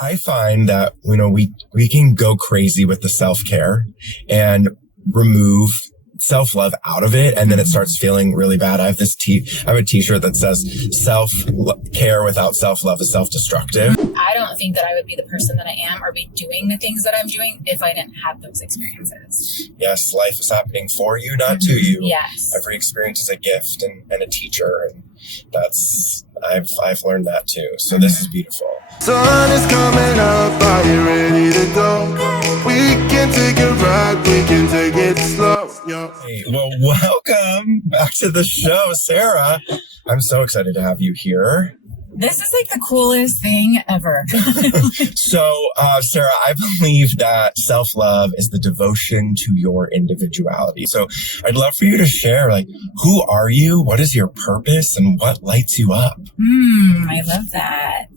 I find that, we can go crazy with the self-care and remove self-love out of it, and then it starts feeling really bad. I have a t-shirt that says self-care without self-love is self-destructive. I don't think that I would be the person that I am or be doing the things that I'm doing if I didn't have those experiences. Yes, life is happening for you, not to you. Yes. Every experience is a gift and a teacher, and I've learned that too. So this is beautiful. Sun is coming up, are you ready to go? We can take a ride, we can take it slow. Hey, well, welcome back to the show, Sarah. I'm so excited to have you here. This is like the coolest thing ever. So, Sarah, I believe that self-love is the devotion to your individuality. So I'd love for you to share, who are you? What is your purpose? And what lights you up? I love that.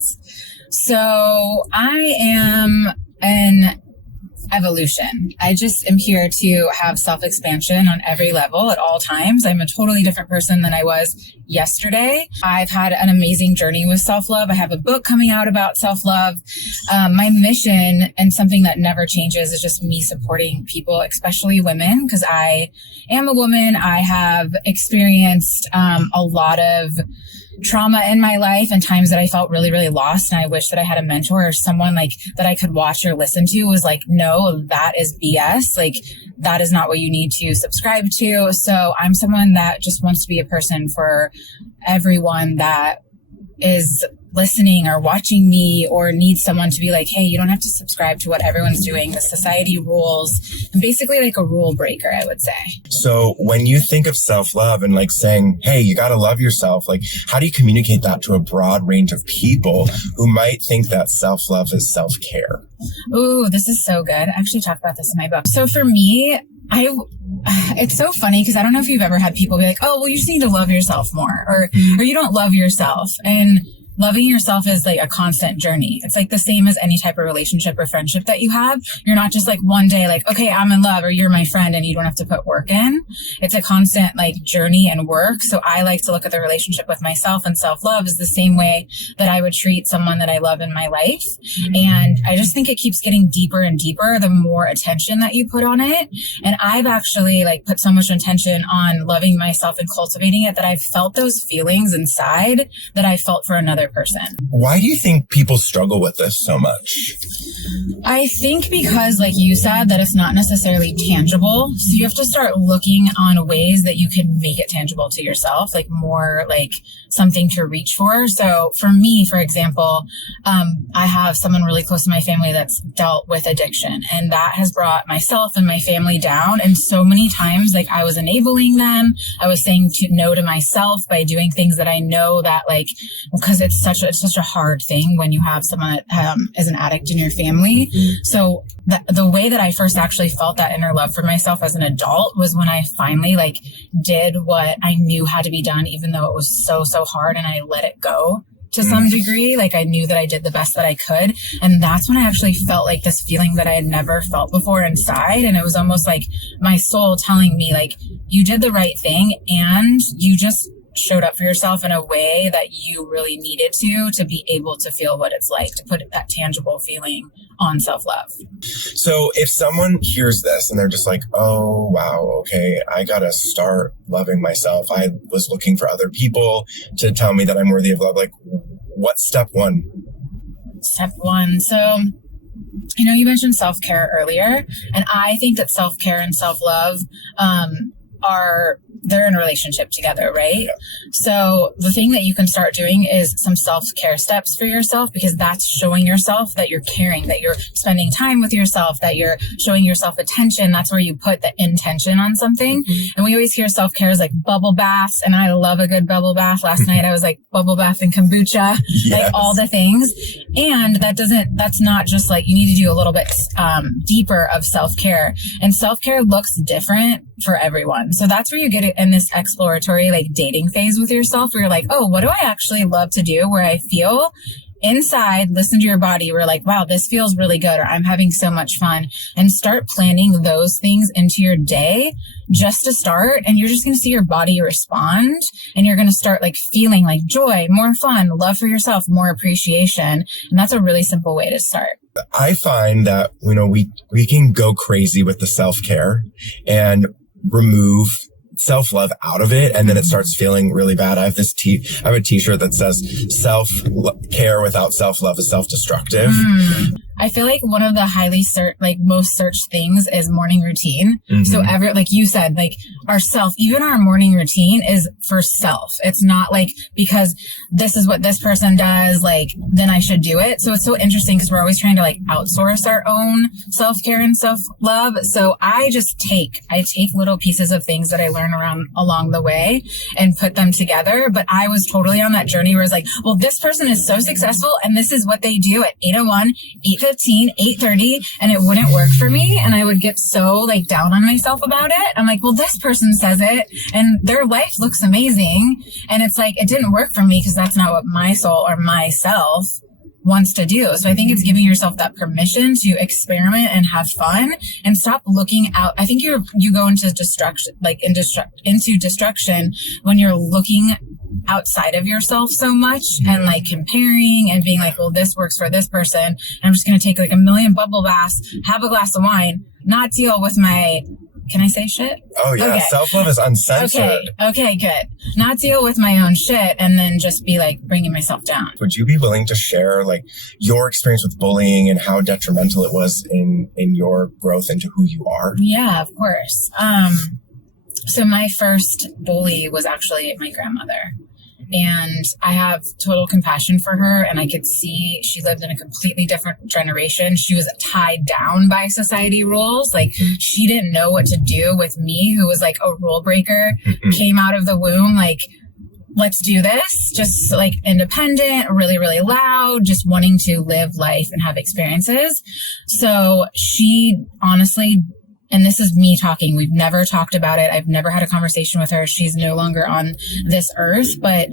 So I am an evolution. I just am here to have self-expansion on every level at all times. I'm a totally different person than I was yesterday. I've had an amazing journey with self-love. I have a book coming out about self-love. My mission, and something that never changes, is just me supporting people, especially women, because I am a woman. I have experienced a lot of trauma in my life and times that I felt really, really lost. And I wish that I had a mentor or someone that I could watch or listen to was no, that is BS. That is not what you need to subscribe to. So I'm someone that just wants to be a person for everyone that is listening or watching me or needs someone to be hey, you don't have to subscribe to what everyone's doing. The society rules. I'm basically a rule breaker, I would say. So when you think of self-love and saying, hey, you got to love yourself, how do you communicate that to a broad range of people who might think that self-love is self-care? Ooh, this is so good. I actually talk about this in my book. So for me, it's so funny because I don't know if you've ever had people be oh, well, you just need to love yourself more, or you don't love yourself. And loving yourself is a constant journey. It's the same as any type of relationship or friendship that you have. You're not just one day okay, I'm in love, or you're my friend and you don't have to put work in. It's a constant journey and work. So I like to look at the relationship with myself and self-love is the same way that I would treat someone that I love in my life. And I just think it keeps getting deeper and deeper the more attention that you put on it. And I've actually put so much attention on loving myself and cultivating it that I've felt those feelings inside that I felt for another person. Why do you think people struggle with this so much? I think because, you said, that it's not necessarily tangible. So you have to start looking on ways that you can make it tangible to yourself, more something to reach for. So for me, for example, I have someone really close to my family that's dealt with addiction, and that has brought myself and my family down. And so many times, I was enabling them. I was saying no to myself by doing things that I know that because it's such a hard thing when you have someone that is an addict in your family. So the way that I first actually felt that inner love for myself as an adult was when I finally did what I knew had to be done, even though it was so hard, and I let it go to some degree. I knew that I did the best that I could. And that's when I actually felt this feeling that I had never felt before inside. And it was almost my soul telling me you did the right thing and you just showed up for yourself in a way that you really needed to be able to feel what it's like to put that tangible feeling on self-love. So if someone hears this and they're just oh, wow, okay, I got to start loving myself. I was looking for other people to tell me that I'm worthy of love. What's step one? Step one. So, you mentioned self-care earlier, and I think that self-care and self-love, they're in a relationship together, right? Yeah. So the thing that you can start doing is some self-care steps for yourself, because that's showing yourself that you're caring, that you're spending time with yourself, that you're showing yourself attention. That's where you put the intention on something. And we always hear self-care is bubble baths, and I love a good bubble bath. Last night I was bubble bath and kombucha, yes. All the things. And that's not just you need to do a little bit deeper of self-care. And self-care looks different for everyone. So that's where you get in this exploratory dating phase with yourself, where you're oh, what do I actually love to do, where I feel inside, listen to your body. We're like, wow, this feels really good, or I'm having so much fun, and start planning those things into your day just to start. And you're just going to see your body respond, and you're going to start like feeling like joy, more fun, love for yourself, more appreciation. And that's a really simple way to start. I find that, we can go crazy with the self-care and remove self-love out of it, and then it starts feeling really bad. I have a t-shirt that says self-care without self-love is self-destructive. I feel like one of the most searched things is morning routine. So like you said, like even our morning routine is for self. It's not like because this is what this person does, like then I should do it. So it's so interesting because we're always trying to like outsource our own self-care and self-love. So I take little pieces of things that I learn along the way and put them together. But I was totally on that journey where it's like, well, this person is so successful and this is what they do at 8:01, 8:15, 8:30, and it wouldn't work for me. And I would get so like down on myself about it. I'm like, well, this person says it and their life looks amazing. And it's like, it didn't work for me because that's not what my soul or myself wants to do. So I think it's giving yourself that permission to experiment and have fun and stop looking out. I think you go into destruction when you're looking outside of yourself so much and like comparing and being like, well, this works for this person. I'm just going to take like a million bubble baths, have a glass of wine, not deal with my, can I say shit? Oh yeah. Okay. Self-love is uncensored. Okay, good. Not deal with my own shit and then just be like bringing myself down. Would you be willing to share like your experience with bullying and how detrimental it was in your growth into who you are? Yeah, of course. So my first bully was actually my grandmother. And I have total compassion for her. And I could see she lived in a completely different generation. She was tied down by society rules. Like she didn't know what to do with me, who was like a rule breaker, came out of the womb like, let's do this. Just like independent, really, really loud, just wanting to live life and have experiences. So she honestly, and this is me talking. We've never talked about it. I've never had a conversation with her. She's no longer on this earth. But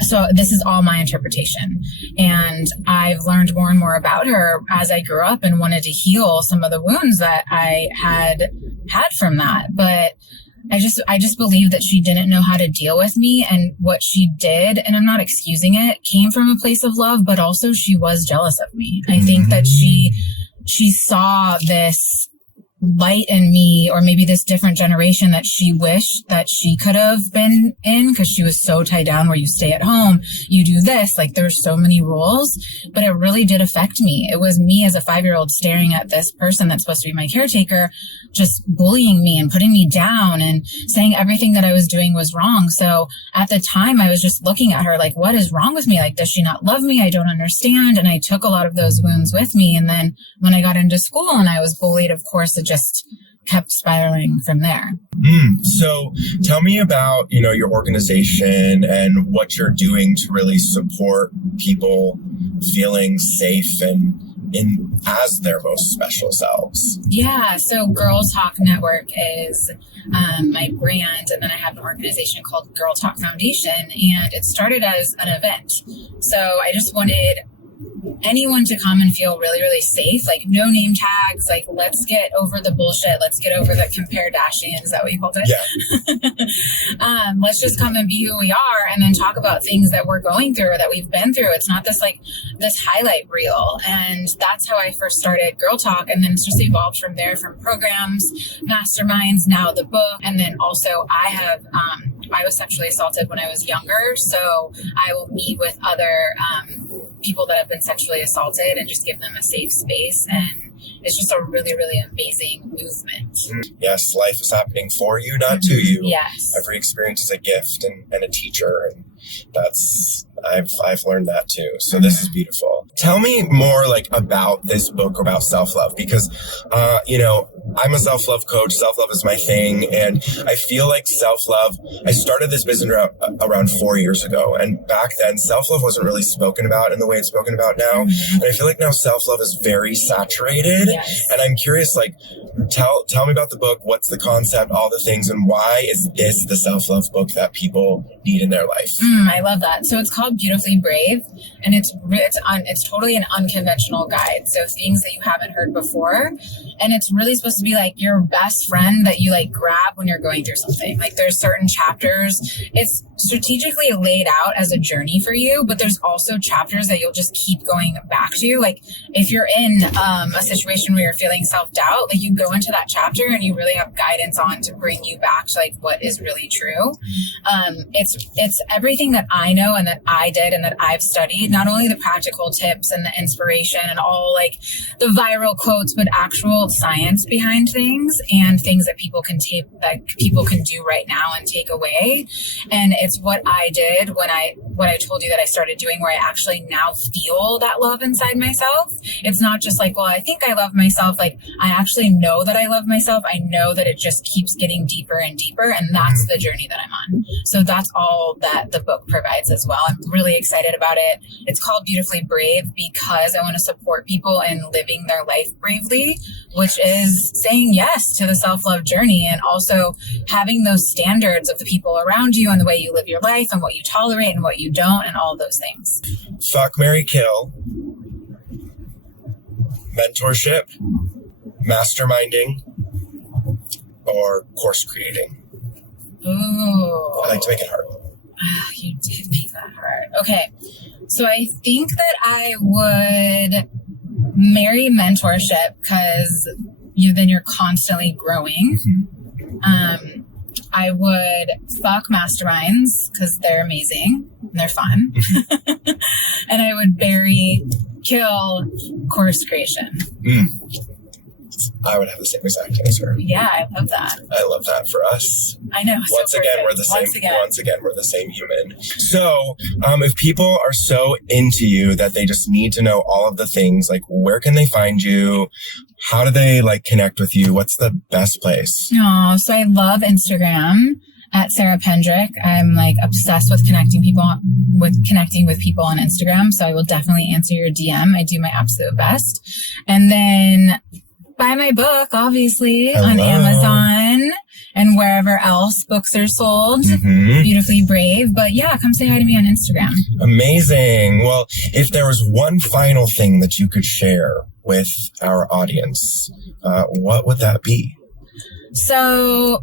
so this is all my interpretation. And I've learned more and more about her as I grew up and wanted to heal some of the wounds that I had from that. But I just believe that she didn't know how to deal with me, and what she did, and I'm not excusing it, came from a place of love, but also she was jealous of me. I think that she saw this light in me, or maybe this different generation that she wished that she could have been in, because she was so tied down where you stay at home, you do this, like there's so many rules. But it really did affect me. It was me as a 5-year-old staring at this person that's supposed to be my caretaker just bullying me and putting me down and saying everything that I was doing was wrong. So at the time I was just looking at her like, what is wrong with me? Like, does she not love me? I don't understand. And I took a lot of those wounds with me. And then when I got into school and I was bullied, of course, it just kept spiraling from there. So tell me about, your organization and what you're doing to really support people feeling safe and as their most special selves. Yeah. So Girl Talk Network is my brand. And then I have an organization called Girl Talk Foundation, and it started as an event. So I just wanted anyone to come and feel really, really safe, like no name tags, like let's get over the bullshit. Let's get over the compare dashing. Is that what you called it? Yeah. Let's just come and be who we are and then talk about things that we're going through or that we've been through. It's not this highlight reel. And that's how I first started Girl Talk. And then it's just evolved from there, from programs, masterminds, now the book. And then also I was sexually assaulted when I was younger. So I will meet with other people that have been sexually assaulted and just give them a safe space. And it's just a really, really amazing movement. Yes, life is happening for you, not to you. Yes. Every experience is a gift and a teacher. And I've learned that too. So this is beautiful. Tell me more about this book about self-love, because, I'm a self-love coach. Self-love is my thing. And I feel like self-love, I started this business around 4 years ago. And back then self-love wasn't really spoken about in the way it's spoken about now. And I feel like now self-love is very saturated. Yes. And I'm curious, tell me about the book. What's the concept, all the things, and why is this the self-love book that people need in their life? I love that. So it's called called Beautifully Brave, and it's totally an unconventional guide. So things that you haven't heard before, and it's really supposed to be like your best friend that you like grab when you're going through something. Like there's certain chapters. It's strategically laid out as a journey for you, but there's also chapters that you'll just keep going back to. Like if you're in a situation where you're feeling self-doubt, like you go into that chapter and you really have guidance on to bring you back to like what is really true. It's everything that I know and that I did and that I've studied, not only the practical tips and the inspiration and all like the viral quotes, but actual science behind things and things that people can take, that people can do right now and take away. And it's what I did when what I told you that I started doing, where I actually now feel that love inside myself. It's not just like, well, I think I love myself. Like I actually know that I love myself. I know that it just keeps getting deeper and deeper. And that's the journey that I'm on. So that's all that the book provides as well. I'm really excited about it. It's called Beautifully Brave because I want to support people in living their life bravely, which is saying yes to the self-love journey and also having those standards of the people around you and the way you live your life and what you tolerate and what you don't and all those things. Fuck, marry, kill. Mentorship, masterminding, or course creating. Ooh. I like to make it hard. Oh, you did make that hard. Okay. So I think that I would marry mentorship because then you're constantly growing. I would fuck masterminds because they're amazing and they're fun. And I would kill course creation. I would have the same exact answer. Yeah, I love that. I love that for us. I know. Once again, we're the same human. So, if people are so into you that they just need to know all of the things, like where can they find you? How do they like connect with you? What's the best place? Oh, so I love Instagram at Sarah Pendrick. I'm like obsessed with connecting with people on Instagram. So I will definitely answer your DM. I do my absolute best. And then buy my book, obviously, on Amazon and wherever else books are sold. Beautifully Brave. But yeah, come say hi to me on Instagram. Amazing. Well, if there was one final thing that you could share with our audience, what would that be? So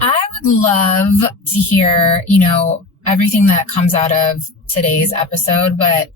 I would love to hear, everything that comes out of today's episode, but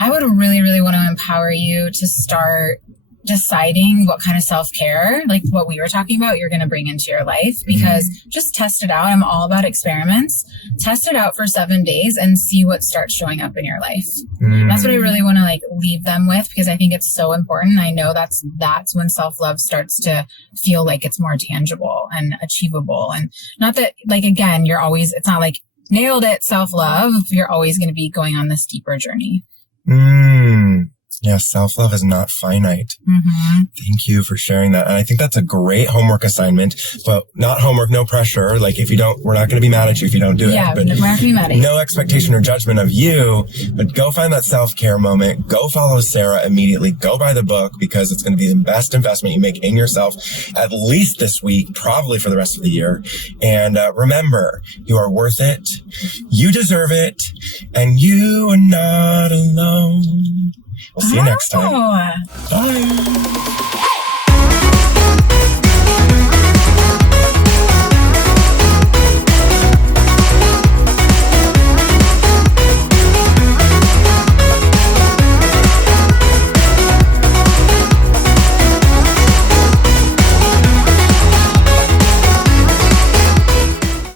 I would really, really want to empower you to start deciding what kind of self-care, like what we were talking about, you're going to bring into your life, because just test it out. I'm all about experiments. Test it out for 7 days and see what starts showing up in your life. That's what I really want to like leave them with, because I think it's so important. I know that's when self-love starts to feel like it's more tangible and achievable. And not that like, again, it's not like nailed it self-love. You're always going to be going on this deeper journey. Yeah, self-love is not finite. Thank you for sharing that. And I think that's a great homework assignment, but not homework, no pressure. Like if you don't, we're not going to be mad at you if you don't do it. Yeah, but we're not going to be mad at you. No expectation or judgment of you, but go find that self-care moment. Go follow Sarah immediately. Go buy the book, because it's going to be the best investment you make in yourself, at least this week, probably for the rest of the year. And remember, you are worth it. You deserve it. And you are not alone. We'll see you next time. Bye.